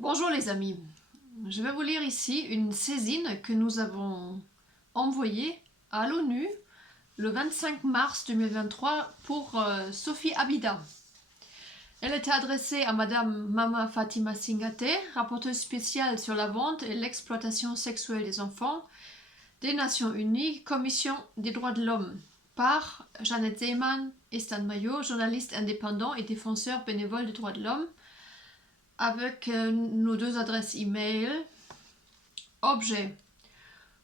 Bonjour les amis, je vais vous lire ici une saisine que nous avons envoyée à l'ONU le 25 mars 2023 pour Sophie Abida. Elle était adressée à Madame Mama Fatima Singate, rapporteuse spéciale sur la vente et l'exploitation sexuelle des enfants des Nations Unies, Commission des droits de l'homme, par Janet Zeeman et Stan Mayo, journalistes indépendants et défenseurs bénévoles des droits de l'homme, avec nos deux adresses e-mail. Objet: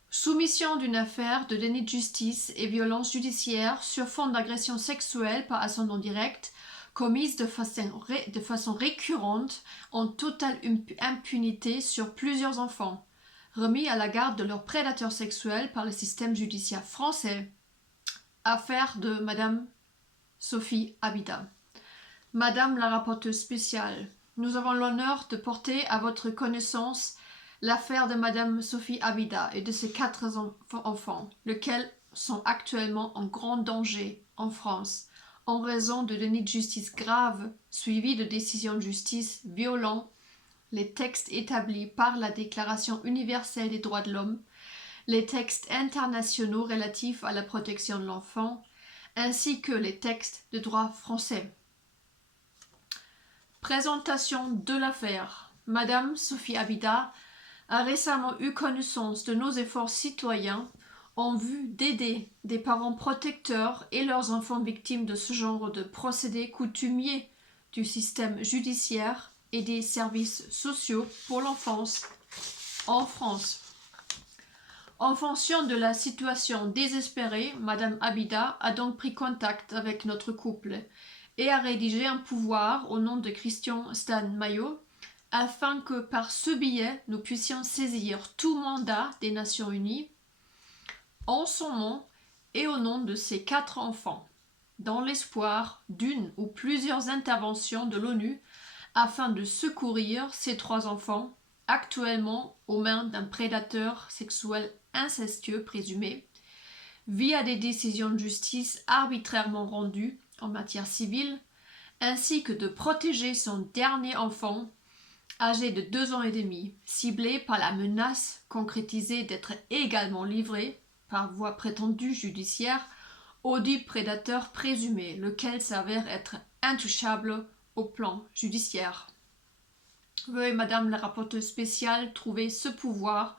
soumission d'une affaire de déni de justice et violence judiciaire sur fond d'agression sexuelle par ascendant direct commise de façon récurrente en totale impunité sur plusieurs enfants, remis à la garde de leurs prédateurs sexuels par le système judiciaire français. Affaire de Madame Sophie Abida. Madame la rapporteuse spéciale, nous avons l'honneur de porter à votre connaissance l'affaire de Madame Sophie Abida et de ses 4 enfants, lesquels sont actuellement en grand danger en France, en raison de dénis de justice graves suivis de décisions de justice violant les textes établis par la Déclaration universelle des droits de l'homme, les textes internationaux relatifs à la protection de l'enfant, ainsi que les textes de droit français. Présentation de l'affaire. Madame Sophie Abida a récemment eu connaissance de nos efforts citoyens en vue d'aider des parents protecteurs et leurs enfants victimes de ce genre de procédés coutumiers du système judiciaire et des services sociaux pour l'enfance en France. En fonction de la situation désespérée, Madame Abida a donc pris contact avec notre couple et a rédigé un pouvoir au nom de Christian Stan Mayo, afin que par ce biais nous puissions saisir tout mandat des Nations Unies en son nom et au nom de ses 4 enfants, dans l'espoir d'une ou plusieurs interventions de l'ONU afin de secourir ces 3 enfants actuellement aux mains d'un prédateur sexuel incestueux présumé, via des décisions de justice arbitrairement rendues en matière civile, ainsi que de protéger son dernier enfant, âgé de 2 ans et demi, ciblé par la menace concrétisée d'être également livré, par voie prétendue judiciaire, au dit prédateur présumé, lequel s'avère être intouchable au plan judiciaire. Veuillez, Madame la rapporteuse spéciale, trouver ce pouvoir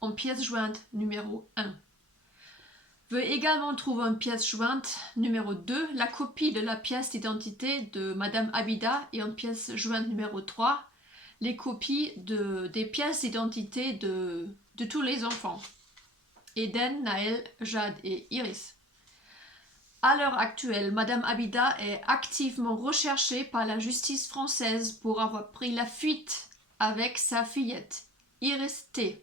en pièce jointe numéro 1. Veuillez également trouver en pièce jointe numéro 2 la copie de la pièce d'identité de Madame Abida et en pièce jointe numéro 3 les copies des pièces d'identité de tous les enfants, Eden, Naël, Jade et Iris. À l'heure actuelle, Madame Abida est activement recherchée par la justice française pour avoir pris la fuite avec sa fillette, Iris T,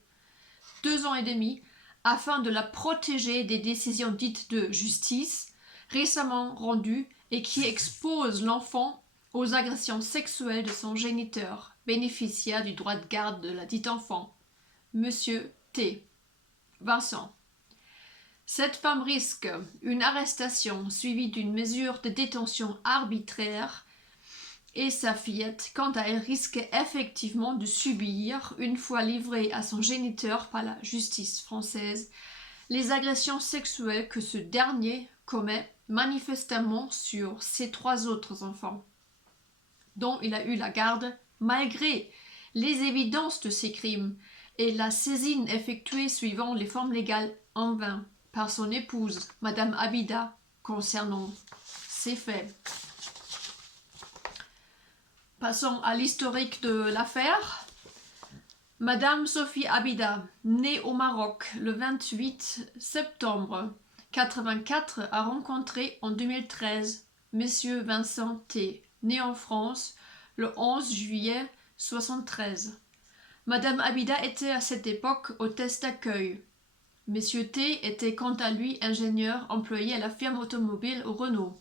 2 ans et demi, afin de la protéger des décisions dites de justice récemment rendues et qui exposent l'enfant aux agressions sexuelles de son géniteur, bénéficiaire du droit de garde de la dite enfant, Monsieur T. Vincent. Cette femme risque une arrestation suivie d'une mesure de détention arbitraire et sa fillette, quant à elle, risque effectivement de subir, une fois livrée à son géniteur par la justice française, les agressions sexuelles que ce dernier commet manifestement sur ses 3 autres enfants, dont il a eu la garde malgré les évidences de ces crimes et la saisine effectuée suivant les formes légales en vain par son épouse, Madame Abida, concernant ces faits. Passons à l'historique de l'affaire. Madame Sophie Abida, née au Maroc le 28 septembre 1984, a rencontré en 2013 Monsieur Vincent T, né en France le 11 juillet 1973. Madame Abida était à cette époque hôtesse d'accueil. Monsieur T était quant à lui ingénieur employé à la firme automobile Renault.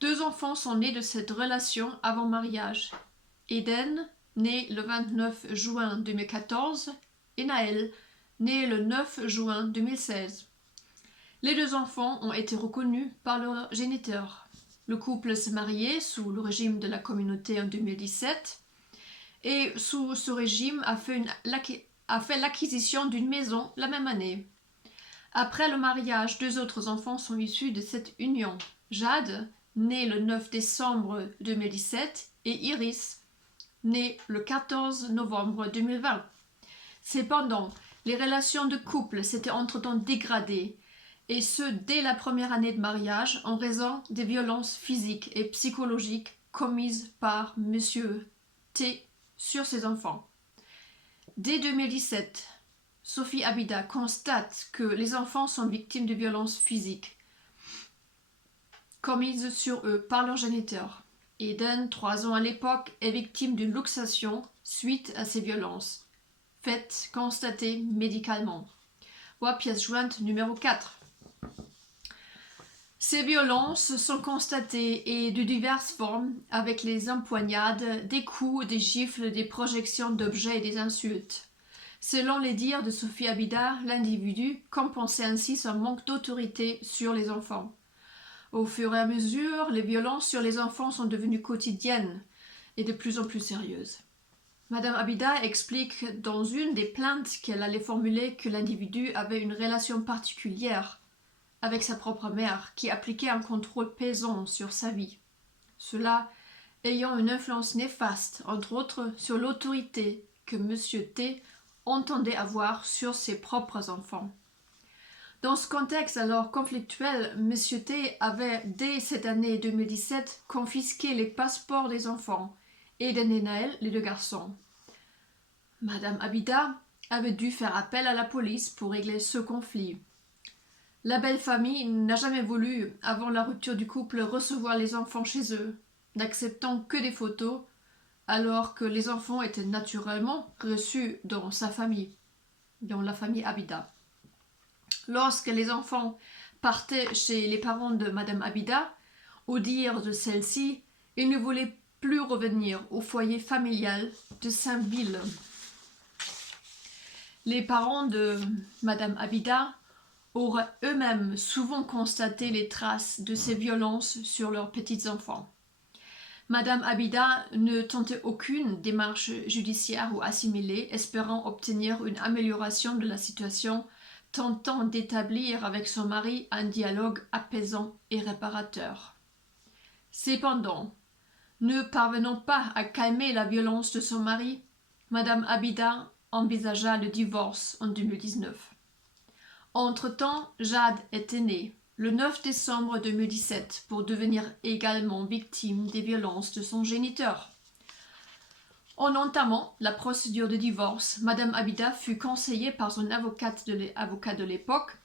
2 enfants sont nés de cette relation avant mariage. Eden, né le 29 juin 2014, et Naël, né le 9 juin 2016. Les 2 enfants ont été reconnus par leur géniteur. Le couple s'est marié sous le régime de la communauté en 2017 et sous ce régime a fait l'acquisition d'une maison la même année. Après le mariage, 2 autres enfants sont issus de cette union. Jade, née le 9 décembre 2017, et Iris, née le 14 novembre 2020. Cependant, les relations de couple s'étaient entre-temps dégradées, et ce dès la première année de mariage en raison des violences physiques et psychologiques commises par Monsieur T sur ses enfants. Dès 2017, Sophie Abida constate que les enfants sont victimes de violences physiques commises sur eux par leur géniteur. Eden, 3 ans à l'époque, est victime d'une luxation suite à ces violences, faites constatées médicalement. Voir pièce jointe numéro 4. Ces violences sont constatées et de diverses formes, avec les empoignades, des coups, des gifles, des projections d'objets et des insultes. Selon les dires de Sophie Abida, l'individu compensait ainsi son manque d'autorité sur les enfants. Au fur et à mesure, les violences sur les enfants sont devenues quotidiennes et de plus en plus sérieuses. Madame Abida explique dans une des plaintes qu'elle allait formuler que l'individu avait une relation particulière avec sa propre mère qui appliquait un contrôle pesant sur sa vie. Cela ayant une influence néfaste, entre autres, sur l'autorité que Monsieur T entendait avoir sur ses propres enfants. Dans ce contexte alors conflictuel, Monsieur T avait, dès cette année 2017, confisqué les passeports des enfants, Eden et Naël, les 2 garçons. Madame Abida avait dû faire appel à la police pour régler ce conflit. La belle famille n'a jamais voulu, avant la rupture du couple, recevoir les enfants chez eux, n'acceptant que des photos, alors que les enfants étaient naturellement reçus dans sa famille, dans la famille Abida. Lorsque les enfants partaient chez les parents de Madame Abida, au dire de celle-ci, ils ne voulaient plus revenir au foyer familial de Saint-Ville. Les parents de Madame Abida auraient eux-mêmes souvent constaté les traces de ces violences sur leurs petits-enfants. Madame Abida ne tentait aucune démarche judiciaire ou assimilée, espérant obtenir une amélioration de la situation, tentant d'établir avec son mari un dialogue apaisant et réparateur. Cependant, ne parvenant pas à calmer la violence de son mari, Madame Abida envisagea le divorce en 2019. Entre-temps, Jade était née le 9 décembre 2017 pour devenir également victime des violences de son géniteur. En entamant la procédure de divorce, Madame Abida fut conseillée par son avocat de l'époque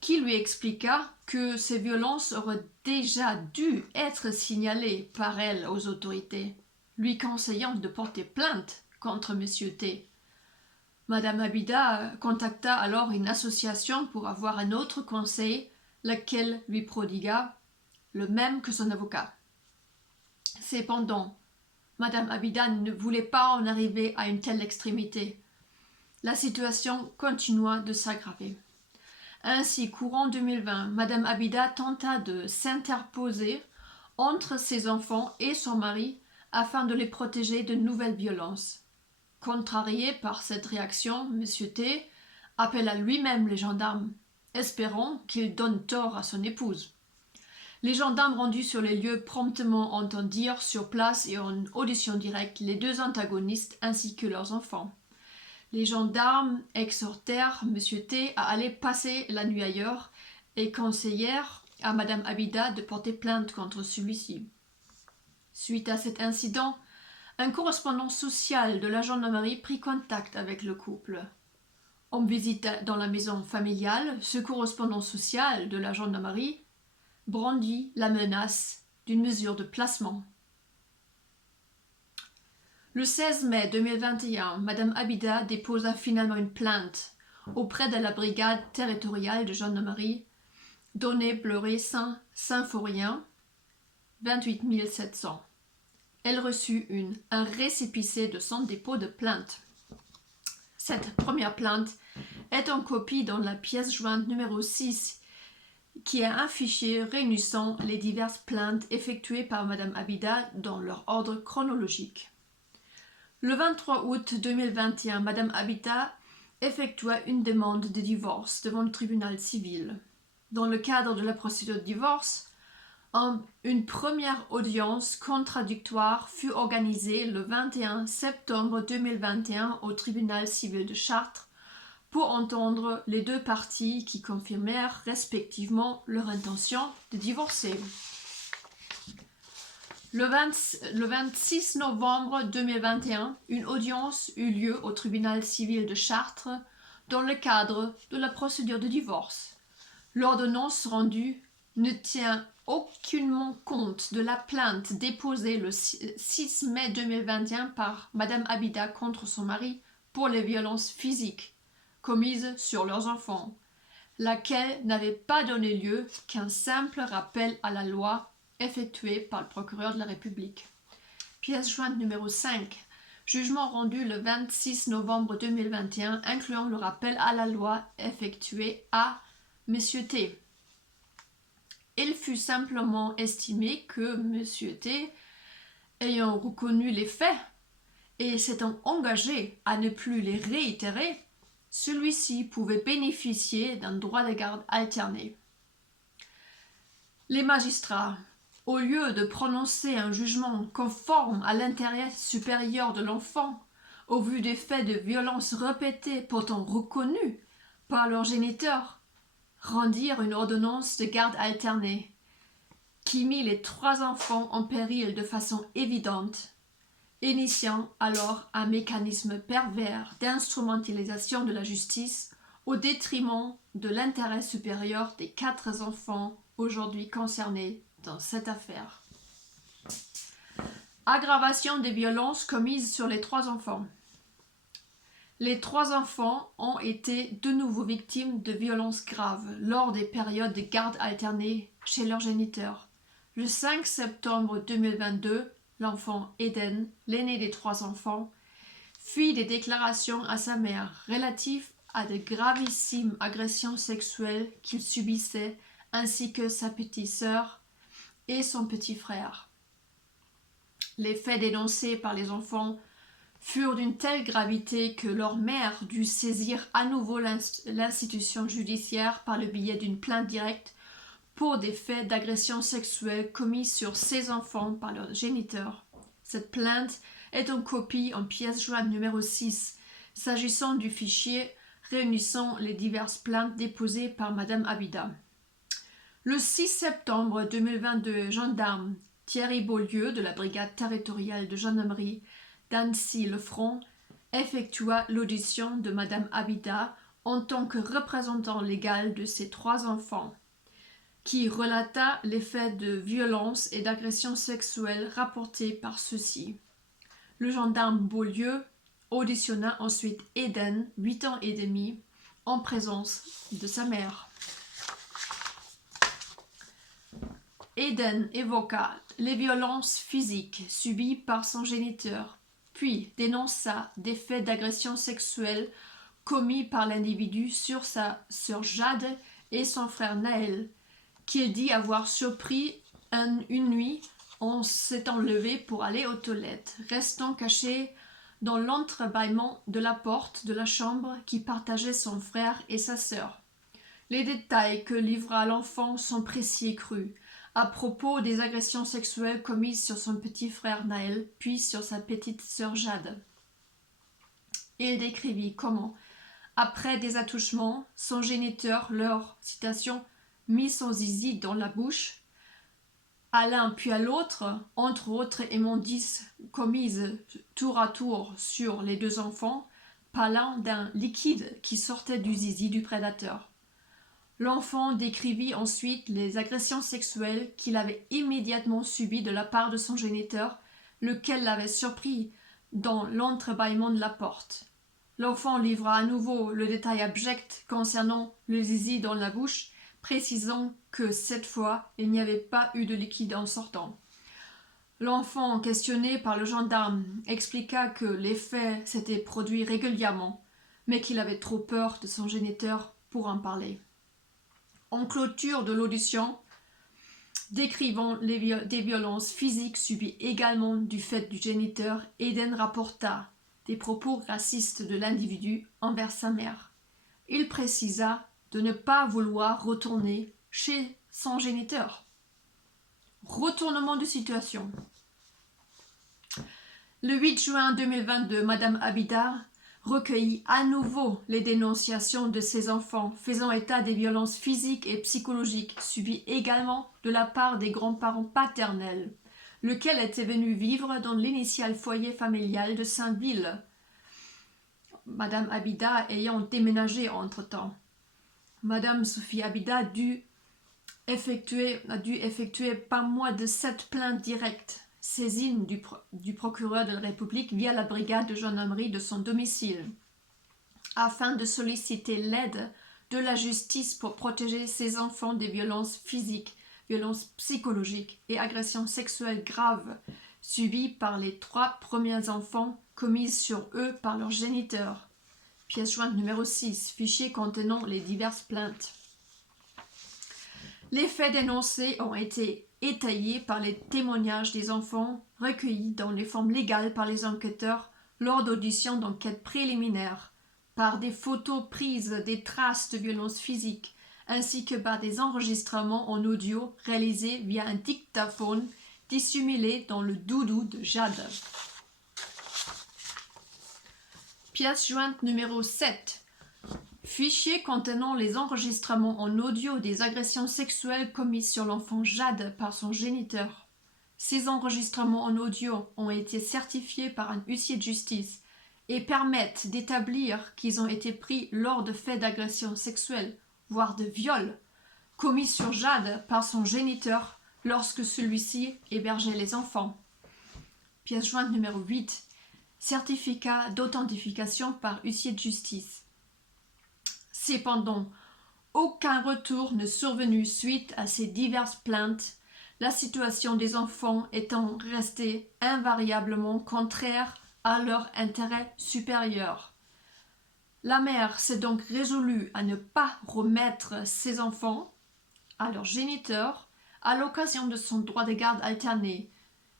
qui lui expliqua que ces violences auraient déjà dû être signalées par elle aux autorités, lui conseillant de porter plainte contre Monsieur T. Madame Abida contacta alors une association pour avoir un autre conseil, laquelle lui prodigua le même que son avocat. Cependant, Madame Abida ne voulait pas en arriver à une telle extrémité. La situation continua de s'aggraver. Ainsi, courant 2020, Madame Abida tenta de s'interposer entre ses enfants et son mari afin de les protéger de nouvelles violences. Contrarié par cette réaction, Monsieur T appela lui-même les gendarmes, espérant qu'ils donnent tort à son épouse. Les gendarmes rendus sur les lieux promptement entendirent sur place et en audition directe les 2 antagonistes ainsi que leurs enfants. Les gendarmes exhortèrent Monsieur T à aller passer la nuit ailleurs et conseillèrent à Madame Abida de porter plainte contre celui-ci. Suite à cet incident, un correspondant social de la gendarmerie prit contact avec le couple. En visite dans la maison familiale, ce correspondant social de la gendarmerie brandit la menace d'une mesure de placement. Le 16 mai 2021, Madame Abida déposa finalement une plainte auprès de la brigade territoriale de gendarmerie Donnez-Bleury-Saint-Symphorien, 28 700. Elle reçut un récépissé de son dépôt de plainte. Cette première plainte est en copie dans la pièce jointe numéro 6, qui est un fichier réunissant les diverses plaintes effectuées par Madame Abida dans leur ordre chronologique. Le 23 août 2021, Madame Abida effectua une demande de divorce devant le tribunal civil. Dans le cadre de la procédure de divorce, une première audience contradictoire fut organisée le 21 septembre 2021 au tribunal civil de Chartres pour entendre les deux parties qui confirmèrent respectivement leur intention de divorcer. Le 26 novembre 2021, une audience eut lieu au tribunal civil de Chartres dans le cadre de la procédure de divorce. L'ordonnance rendue ne tient aucunement compte de la plainte déposée le 6 mai 2021 par Madame Abida contre son mari pour les violences physiques commises sur leurs enfants, laquelle n'avait pas donné lieu qu'un simple rappel à la loi effectué par le procureur de la République. Pièce jointe numéro 5. Jugement rendu le 26 novembre 2021 incluant le rappel à la loi effectué à Monsieur T. Il fut simplement estimé que Monsieur T, ayant reconnu les faits et s'étant engagé à ne plus les réitérer, celui-ci pouvait bénéficier d'un droit de garde alterné. Les magistrats, au lieu de prononcer un jugement conforme à l'intérêt supérieur de l'enfant, au vu des faits de violence répétés pourtant reconnus par leur géniteur, rendirent une ordonnance de garde alternée qui mit les 3 enfants en péril de façon évidente, initiant alors un mécanisme pervers d'instrumentalisation de la justice au détriment de l'intérêt supérieur des 4 enfants aujourd'hui concernés dans cette affaire. Aggravation des violences commises sur les 3 enfants. Les 3 enfants ont été de nouveau victimes de violences graves lors des périodes de garde alternée chez leur géniteur. Le 5 septembre 2022, l'enfant Eden, l'aîné des 3 enfants, fit des déclarations à sa mère relatives à de gravissimes agressions sexuelles qu'il subissait ainsi que sa petite sœur et son petit frère. Les faits dénoncés par les enfants furent d'une telle gravité que leur mère dut saisir à nouveau l'institution judiciaire par le biais d'une plainte directe pour des faits d'agression sexuelle commis sur ses enfants par leur géniteur. Cette plainte est en copie en pièce jointe numéro 6, s'agissant du fichier réunissant les diverses plaintes déposées par Madame Abida. Le 6 septembre 2022, gendarme Thierry Beaulieu de la brigade territoriale de gendarmerie d'Annecy-le-Front effectua l'audition de Madame Abida en tant que représentant légal de ses 3 enfants, qui relata les faits de violence et d'agression sexuelle rapportés par ceux-ci. Le gendarme Beaulieu auditionna ensuite Eden, 8 ans et demi, en présence de sa mère. Eden évoqua les violences physiques subies par son géniteur, puis dénonça des faits d'agression sexuelle commis par l'individu sur sa sœur Jade et son frère Naël, qu'il dit avoir surpris une nuit en s'étant levé pour aller aux toilettes, restant caché dans l'entrebâillement de la porte de la chambre qui partageait son frère et sa sœur. Les détails que livra l'enfant sont précis et crus, à propos des agressions sexuelles commises sur son petit frère Naël, puis sur sa petite sœur Jade. Il décrivit comment, après des attouchements, son géniteur leur, citation, mit son zizi dans la bouche, à l'un puis à l'autre, entre autres immondices commises tour à tour sur les 2 enfants, parlant d'un liquide qui sortait du zizi du prédateur. L'enfant décrivit ensuite les agressions sexuelles qu'il avait immédiatement subies de la part de son géniteur, lequel l'avait surpris dans l'entrebâillement de la porte. L'enfant livra à nouveau le détail abject concernant le zizi dans la bouche, précisant que cette fois, il n'y avait pas eu de liquide en sortant. L'enfant, questionné par le gendarme, expliqua que les faits s'étaient produits régulièrement, mais qu'il avait trop peur de son géniteur pour en parler. En clôture de l'audition, Décrivant des violences physiques subies également du fait du géniteur, Eden rapporta des propos racistes de l'individu envers sa mère. Il précisa de ne pas vouloir retourner chez son géniteur. Retournement de situation. Le 8 juin 2022, Madame Abida recueillit à nouveau les dénonciations de ses enfants faisant état des violences physiques et psychologiques subies également de la part des grands-parents paternels, lequel était venu vivre dans l'initial foyer familial de Saint-Ville, Madame Abida ayant déménagé entre-temps. Madame Sophie Abida a dû effectuer pas moins de 7 plaintes directes, saisine du procureur de la République via la brigade de gendarmerie de son domicile, afin de solliciter l'aide de la justice pour protéger ses enfants des violences physiques, violences psychologiques et agressions sexuelles graves subies par les 3 premiers enfants commises sur eux par leurs géniteurs. Pièce jointe numéro 6, fichier contenant les diverses plaintes. Les faits dénoncés ont été étayés par les témoignages des enfants recueillis dans les formes légales par les enquêteurs lors d'auditions d'enquête préliminaire, par des photos prises des traces de violences physiques, ainsi que par des enregistrements en audio réalisés via un dictaphone dissimulé dans le doudou de Jade. Pièce jointe numéro 7. Fichier contenant les enregistrements en audio des agressions sexuelles commises sur l'enfant Jade par son géniteur. Ces enregistrements en audio ont été certifiés par un huissier de justice et permettent d'établir qu'ils ont été pris lors de faits d'agression sexuelle, voire de viol, commis sur Jade par son géniteur lorsque celui-ci hébergeait les enfants. Pièce jointe numéro 8. Certificat d'authentification par huissier de justice. Cependant, aucun retour n'est survenu suite à ces diverses plaintes, la situation des enfants étant restée invariablement contraire à leur intérêt supérieur. La mère s'est donc résolue à ne pas remettre ses enfants à leur géniteur à l'occasion de son droit de garde alterné,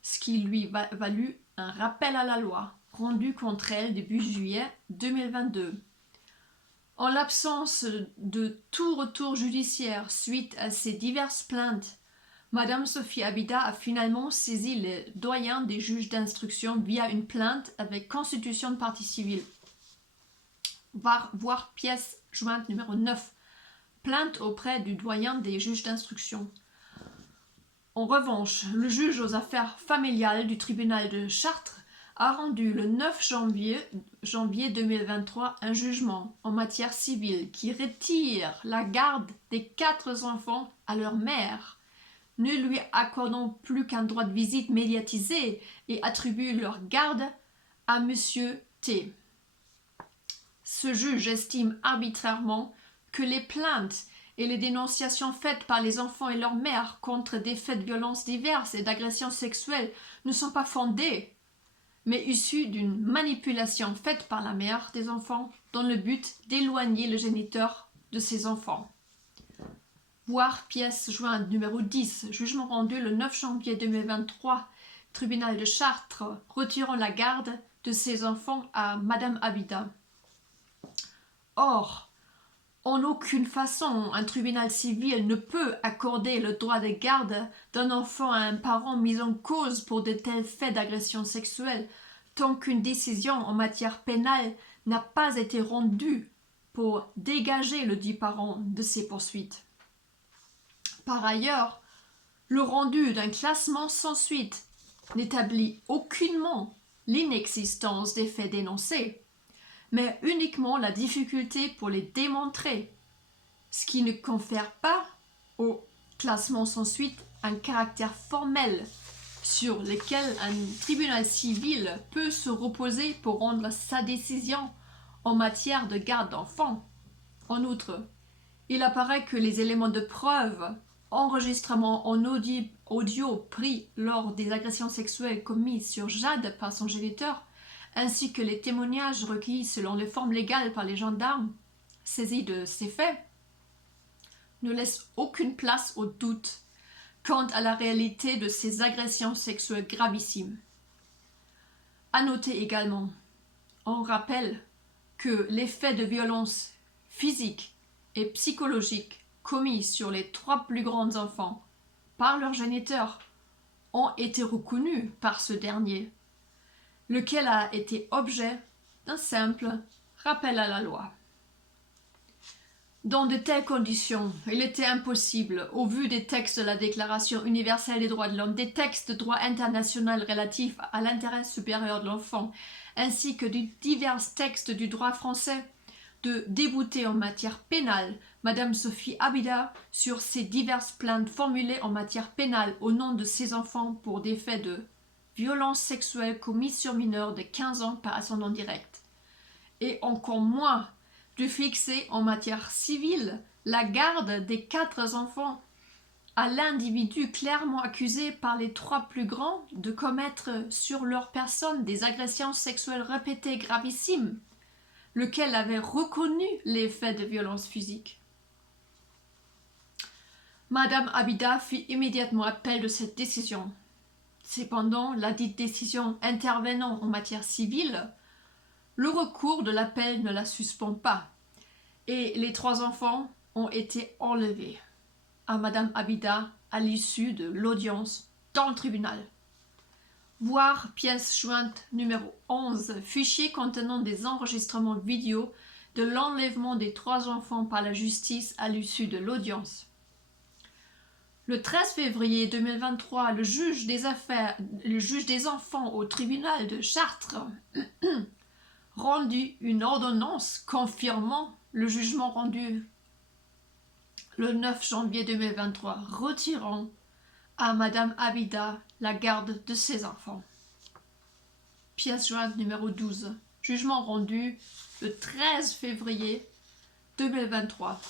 ce qui lui valut un rappel à la loi, rendu contre elle début juillet 2022. En l'absence de tout retour judiciaire suite à ces diverses plaintes, Madame Sophie Abida a finalement saisi les doyens des juges d'instruction via une plainte avec constitution de partie civile. Voir pièce jointe numéro 9. Plainte auprès du doyen des juges d'instruction. En revanche, le juge aux affaires familiales du tribunal de Chartres a rendu le 9 janvier 2023 un jugement en matière civile qui retire la garde des 4 enfants à leur mère, ne lui accordant plus qu'un droit de visite médiatisé et attribue leur garde à Monsieur T. Ce juge estime arbitrairement que les plaintes et les dénonciations faites par les enfants et leur mère contre des faits de violences diverses et d'agressions sexuelles ne sont pas fondées, mais issues d'une manipulation faite par la mère des enfants dans le but d'éloigner le géniteur de ses enfants. Voir pièce jointe numéro 10, jugement rendu le 9 janvier 2023, tribunal de Chartres, retirant la garde de ses enfants à Madame Abida. Or, en aucune façon, un tribunal civil ne peut accorder le droit de garde d'un enfant à un parent mis en cause pour de tels faits d'agression sexuelle, tant qu'une décision en matière pénale n'a pas été rendue pour dégager le dit parent de ces poursuites. Par ailleurs, le rendu d'un classement sans suite n'établit aucunement l'inexistence des faits dénoncés, mais uniquement la difficulté pour les démontrer, ce qui ne confère pas au classement sans suite un caractère formel sur lequel un tribunal civil peut se reposer pour rendre sa décision en matière de garde d'enfants. En outre, il apparaît que les éléments de preuve, enregistrements en audio pris lors des agressions sexuelles commises sur Jade par son géniteur, ainsi que les témoignages recueillis selon les formes légales par les gendarmes saisis de ces faits, ne laissent aucune place au doute quant à la réalité de ces agressions sexuelles gravissimes. À noter également, on rappelle que les faits de violence physique et psychologique commis sur les 3 plus grands enfants par leur géniteur ont été reconnus par ce dernier, lequel a été objet d'un simple rappel à la loi. Dans de telles conditions, il était impossible, au vu des textes de la Déclaration universelle des droits de l'homme, des textes de droit international relatifs à l'intérêt supérieur de l'enfant, ainsi que de divers textes du droit français, de débouter en matière pénale Madame Sophie Abida sur ces diverses plaintes formulées en matière pénale au nom de ses enfants pour des faits de violence sexuelle commis sur mineurs de 15 ans par ascendant direct, et encore moins de fixer en matière civile la garde des 4 enfants à l'individu clairement accusé par les 3 plus grands de commettre sur leur personne des agressions sexuelles répétées gravissimes, lequel avait reconnu les faits de violence physique. Madame Abida fit immédiatement appel de cette décision. Cependant, la dite décision intervenant en matière civile, le recours de l'appel ne la suspend pas, et les 3 enfants ont été enlevés à Madame Abida à l'issue de l'audience dans le tribunal. Voir pièce jointe numéro 11, fichier contenant des enregistrements vidéo de l'enlèvement des 3 enfants par la justice à l'issue de l'audience. Le 13 février 2023, le juge des enfants au tribunal de Chartres rendu une ordonnance confirmant le jugement rendu le 9 janvier 2023, retirant à Madame Abida la garde de ses enfants. Pièce jointe numéro 12. Jugement rendu le 13 février 2023.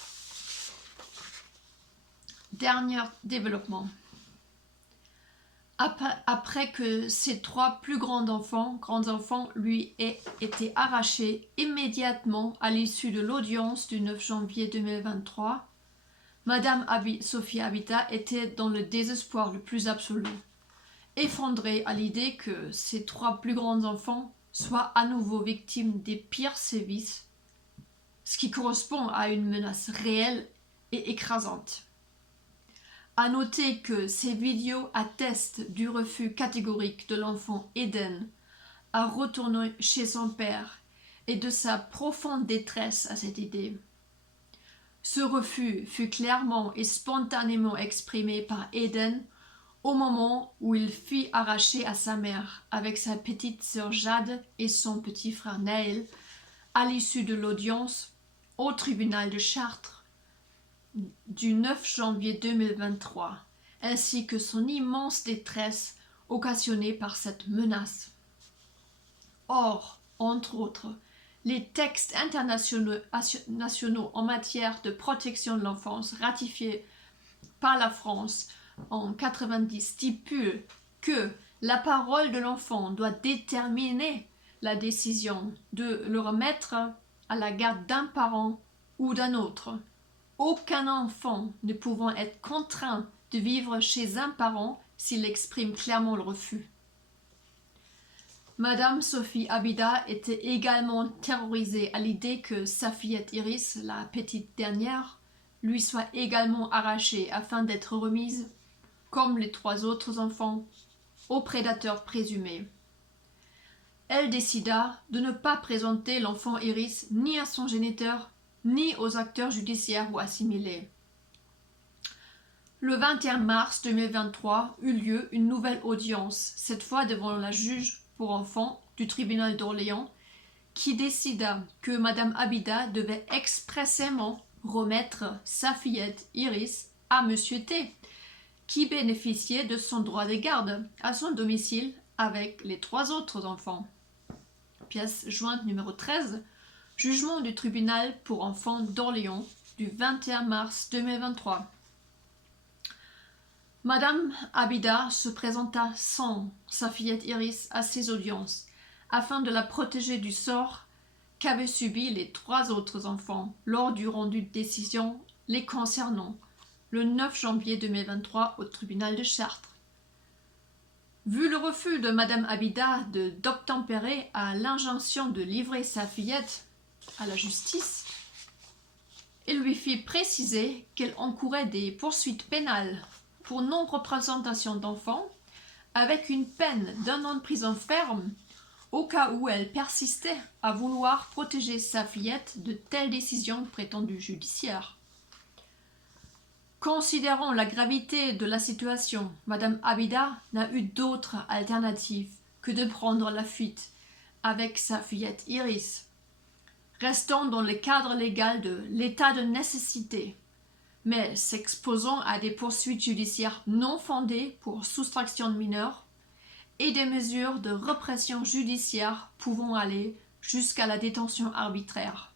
Dernier développement. Après que ses 3 plus grands enfants lui aient été arrachés immédiatement à l'issue de l'audience du 9 janvier 2023, Madame Sophie Abida était dans le désespoir le plus absolu, effondrée à l'idée que ses 3 plus grands enfants soient à nouveau victimes des pires sévices, ce qui correspond à une menace réelle et écrasante. À noter que ces vidéos attestent du refus catégorique de l'enfant Eden à retourner chez son père et de sa profonde détresse à cette idée. Ce refus fut clairement et spontanément exprimé par Eden au moment où il fut arraché à sa mère avec sa petite sœur Jade et son petit frère Naël à l'issue de l'audience au tribunal de Chartres du 9 janvier 2023, ainsi que son immense détresse occasionnée par cette menace. Or, entre autres, les textes internationaux en matière de protection de l'enfance ratifiés par la France en 1990 stipulent que la parole de l'enfant doit déterminer la décision de le remettre à la garde d'un parent ou d'un autre. Aucun enfant ne pouvant être contraint de vivre chez un parent s'il exprime clairement le refus. Madame Sophie Abida était également terrorisée à l'idée que sa fillette Iris, la petite dernière, lui soit également arrachée afin d'être remise, comme les 3 autres enfants, au prédateur présumé. Elle décida de ne pas présenter l'enfant Iris ni à son géniteur, ni aux acteurs judiciaires ou assimilés. Le 21 mars 2023 eut lieu une nouvelle audience, cette fois devant la juge pour enfants du tribunal d'Orléans, qui décida que Madame Abida devait expressément remettre sa fillette Iris à Monsieur T, qui bénéficiait de son droit de garde à son domicile avec les 3 autres enfants. Pièce jointe numéro 13. Jugement du tribunal pour enfants d'Orléans du 21 mars 2023. Madame Abida se présenta sans sa fillette Iris à ces audiences, afin de la protéger du sort qu'avaient subi les 3 autres enfants lors du rendu de décision les concernant, le 9 janvier 2023 au tribunal de Chartres. Vu le refus de Madame Abida d'obtempérer à l'injonction de livrer sa fillette à la justice, il lui fit préciser qu'elle encourait des poursuites pénales pour non-représentation d'enfants avec une peine d'1 an de prison ferme au cas où elle persistait à vouloir protéger sa fillette de telles décisions prétendues judiciaires. Considérant la gravité de la situation, Madame Abida n'a eu d'autre alternative que de prendre la fuite avec sa fillette Iris, restant dans le cadre légal de l'état de nécessité, mais s'exposant à des poursuites judiciaires non fondées pour soustraction de mineurs et des mesures de répression judiciaire pouvant aller jusqu'à la détention arbitraire.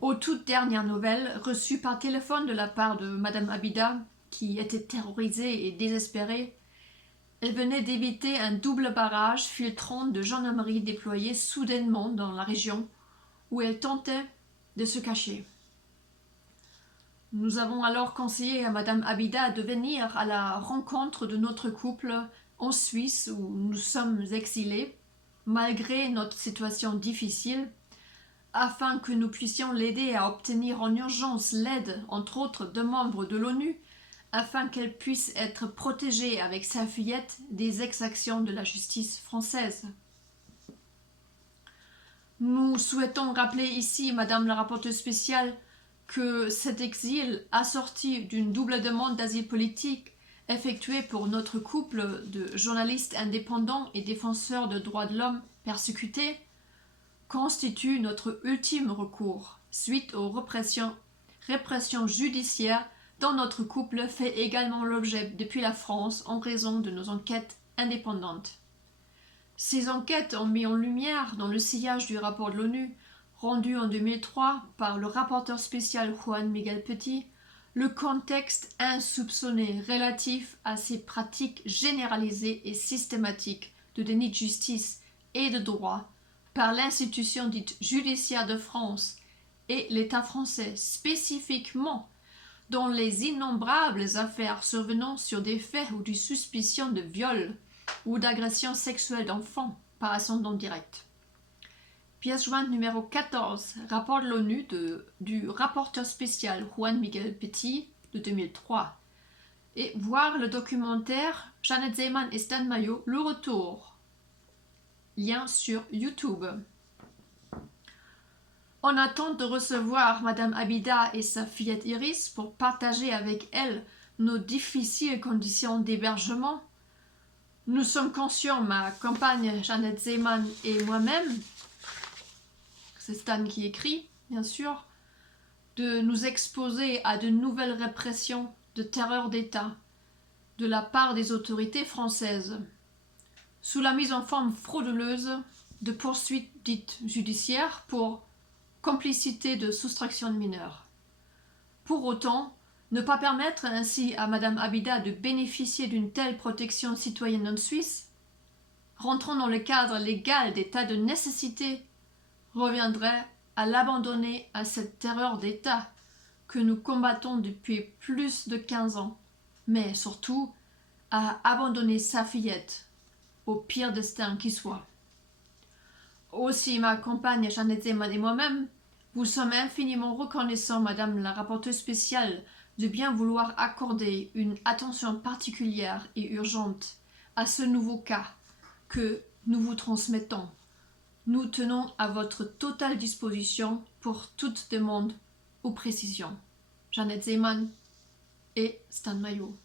Aux toutes dernières nouvelles reçues par téléphone de la part de Madame Abida, qui était terrorisée et désespérée, elle venait d'éviter un double barrage filtrant de gendarmerie déployé soudainement dans la région où elle tentait de se cacher. Nous avons alors conseillé à Madame Abida de venir à la rencontre de notre couple en Suisse où nous sommes exilés, malgré notre situation difficile, afin que nous puissions l'aider à obtenir en urgence l'aide, entre autres, de membres de l'ONU, afin qu'elle puisse être protégée avec sa fillette des exactions de la justice française. Nous souhaitons rappeler ici, Madame la rapporteure spéciale, que cet exil, assorti d'une double demande d'asile politique effectuée pour notre couple de journalistes indépendants et défenseurs de droits de l'homme persécutés, constitue notre ultime recours suite aux répressions judiciaires dont notre couple fait également l'objet depuis la France en raison de nos enquêtes indépendantes. Ces enquêtes ont mis en lumière, dans le sillage du rapport de l'ONU, rendu en 2003 par le rapporteur spécial Juan Miguel Petit, le contexte insoupçonné relatif à ces pratiques généralisées et systématiques de déni de justice et de droit par l'institution dite judiciaire de France et l'État français spécifiquement dans les innombrables affaires survenant sur des faits ou des suspicions de viol ou d'agression sexuelle d'enfants par ascendant direct. Pièce jointe numéro 14, rapport de l'ONU du rapporteur spécial Juan Miguel Petit de 2003. Et voir le documentaire Janet Zeman et Stan Mayo, Le Retour. Lien sur YouTube. En attente de recevoir Madame Abida et sa fillette Iris pour partager avec elle nos difficiles conditions d'hébergement, nous sommes conscients, ma compagne Janet Zeman et moi-même, c'est Stan qui écrit, bien sûr, de nous exposer à de nouvelles répressions de terreur d'État de la part des autorités françaises, sous la mise en forme frauduleuse de poursuites dites judiciaires pour complicité de soustraction de mineurs. Pour autant, ne pas permettre ainsi à Madame Abida de bénéficier d'une telle protection citoyenne en Suisse, rentrant dans le cadre légal d'état de nécessité, reviendrait à l'abandonner à cette terreur d'État que nous combattons depuis plus de 15 ans, mais surtout à abandonner sa fillette au pire destin qui soit. Aussi, ma compagne Janet Zeman et moi-même, vous sommes infiniment reconnaissants, Madame la rapporteure spéciale, de bien vouloir accorder une attention particulière et urgente à ce nouveau cas que nous vous transmettons. Nous tenons à votre totale disposition pour toute demande ou précision. Janet Zeman et Stan Mayo.